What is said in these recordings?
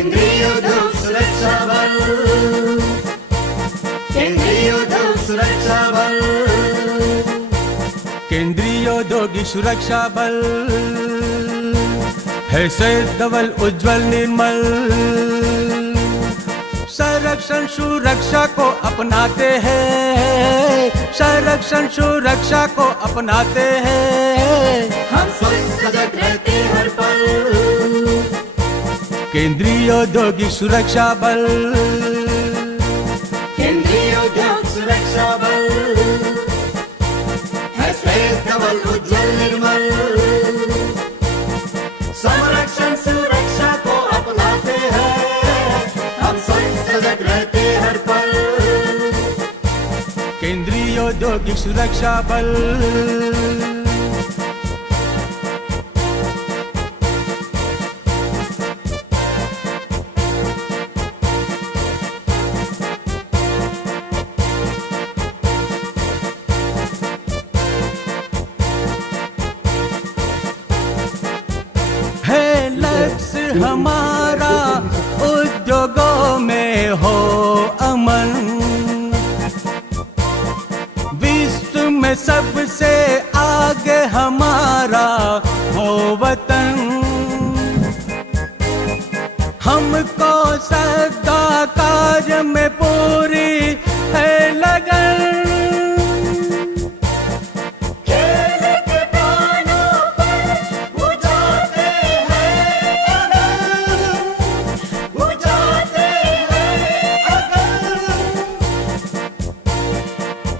केंद्रीय उद्योग सुरक्षा बल, केंद्रीय उद्योग सुरक्षा बल, केंद्रीय औद्योगिक सुरक्षा बल है श्वेत धवल उज्जवल निर्मल। संरक्षण सुरक्षा को अपनाते हैं, संरक्षण सुरक्षा को अपनाते हैं। हम स्वयं सजग रहते हर पल। केंद्रीय औद्योगिक सुरक्षा बल, केंद्रीय उद्योग सुरक्षा बल है श्वेत धवल उज्जवल निर्मल। संरक्षण सुरक्षा को अपनाते हैं, हम स्वयं सजग रहते हर पल। केंद्रीय औद्योगिक सुरक्षा बल। है लक्ष्य हमारा उद्योगों में हो अमन, विश्व में सबसे आगे हमारा हो वतन। हमको सदा कार्य में पूरी है लगन।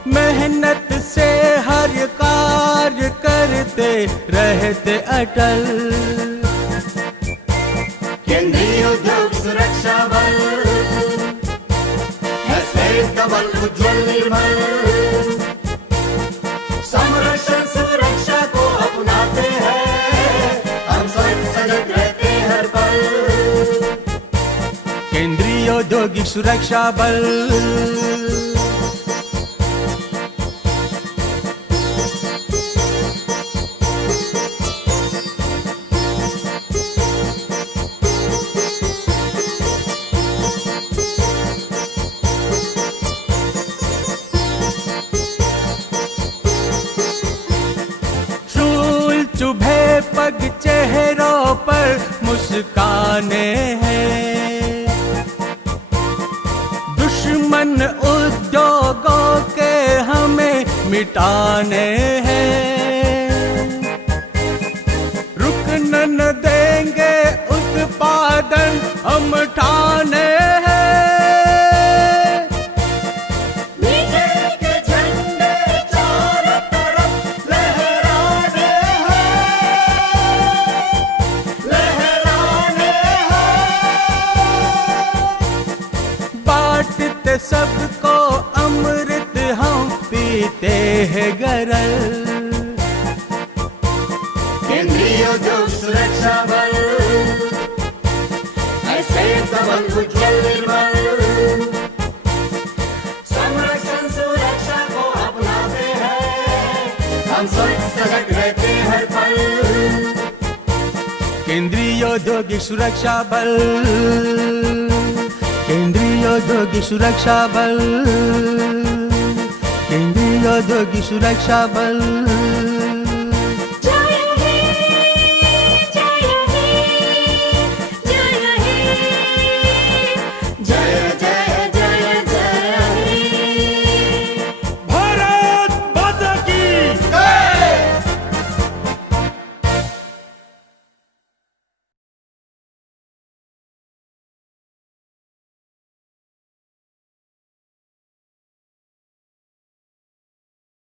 मेहनत से हर कार्य करते रहते अटल। केंद्रीय उद्योग सुरक्षा बल है श्वेत धवल उज्जवल निर्मल। संरक्षण सुरक्षा को अपनाते हैं, हम स्वयं सजग रहते हर पल। केंद्रीय औद्योगिक सुरक्षा बल। चुभे पग चेहरों पर मुस्काने हैं, दुश्मन उद्योगों के हमें मिटाने हैं। रुकने न देंगे उत्पादन हम ठाने हैं। बांटते सबको अमृत हम पीते हैं गरल। केंद्रीय उद्योग सुरक्षा बल है श्वेत धवल उज्जवल निर्मल। संरक्षण सुरक्षा को अपनाते हैं, हम स्वयं सजग रहते हर पल। केंद्रीय औद्योगिक सुरक्षा बल, केंद्रीय औद्योगिक सुरक्षा बल, केंद्रीय औद्योगिक सुरक्षा बल।